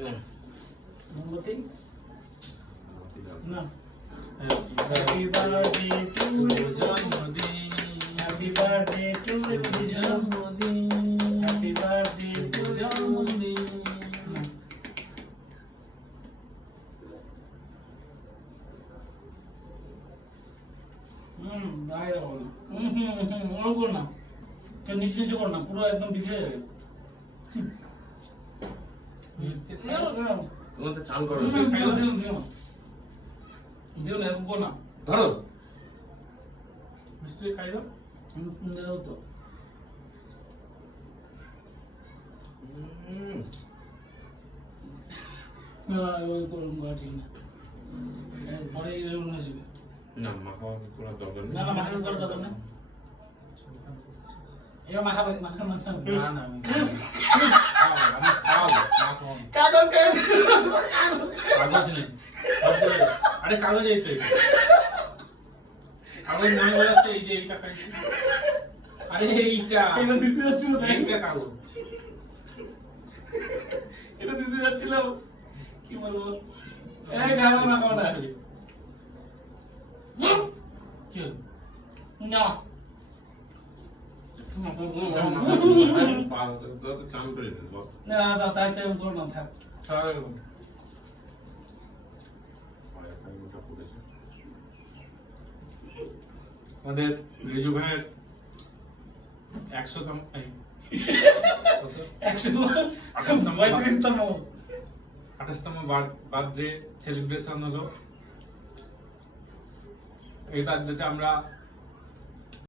মোমবাতি না happy birthday to জন্মদিন হ্যাপি বার্থডে টু জন্মদিন হ্যাপি বার্থডে টু জন্মদিন দাঁড়িয়ে রাখো না ওরকম করো না কেউ নিচে নিচে করো না পুরো একদম ভিজে যাবে তোমার তো চান করো দিও না এরকম করো না ধরো মিষ্টি খাই দাও দাও তো ওই করুন ঠিক না পরে এরকম হয়ে যাবে না মাখাও কোনো দরকার নেই না না মাখানোর কোনো দরকার নেই এবার মাখাবে মাখানো মাখা না না আমি খাওয়াবো মাখাবো কাগজ কাগজ নেই আরে কাগজ এই তো কাগজ নয় বলাচ্ছে এই যে এইটা খাইছি আরে এইটা এটা দিতে যাচ্ছিল না এইটা কাগজ এটা দিতে যাচ্ছিলাম কি বলবো এই গানা মাখাও না কি হলো? না চান করে দেবো না না তাই তাই করো না থাক ছাড়ো। আমাদের রিজু ভাইয়ের 100তম 28তম বার্থডে সেলিব্রেশন হলো। এই বার্থডেতে আমরা